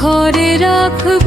ঘরে রাখব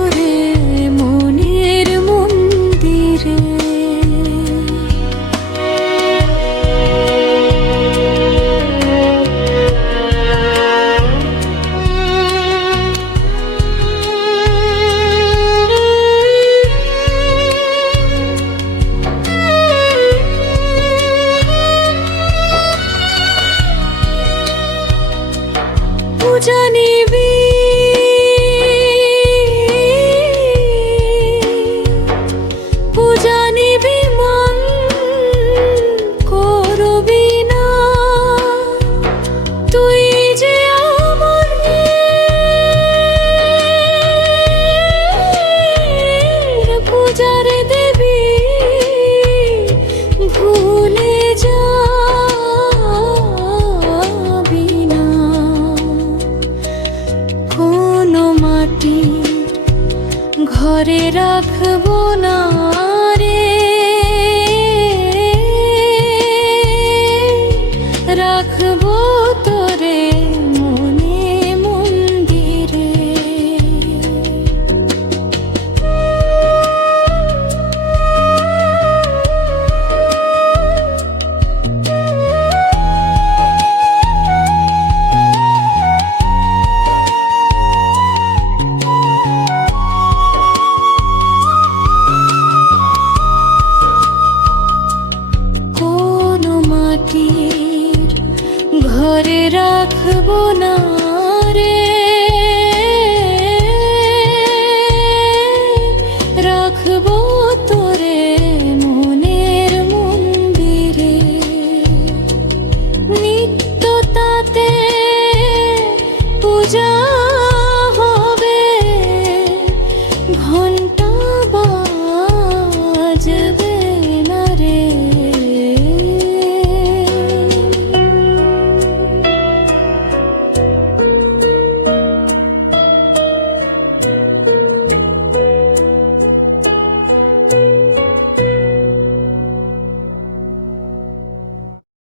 পূজা ঘরে রাখব না।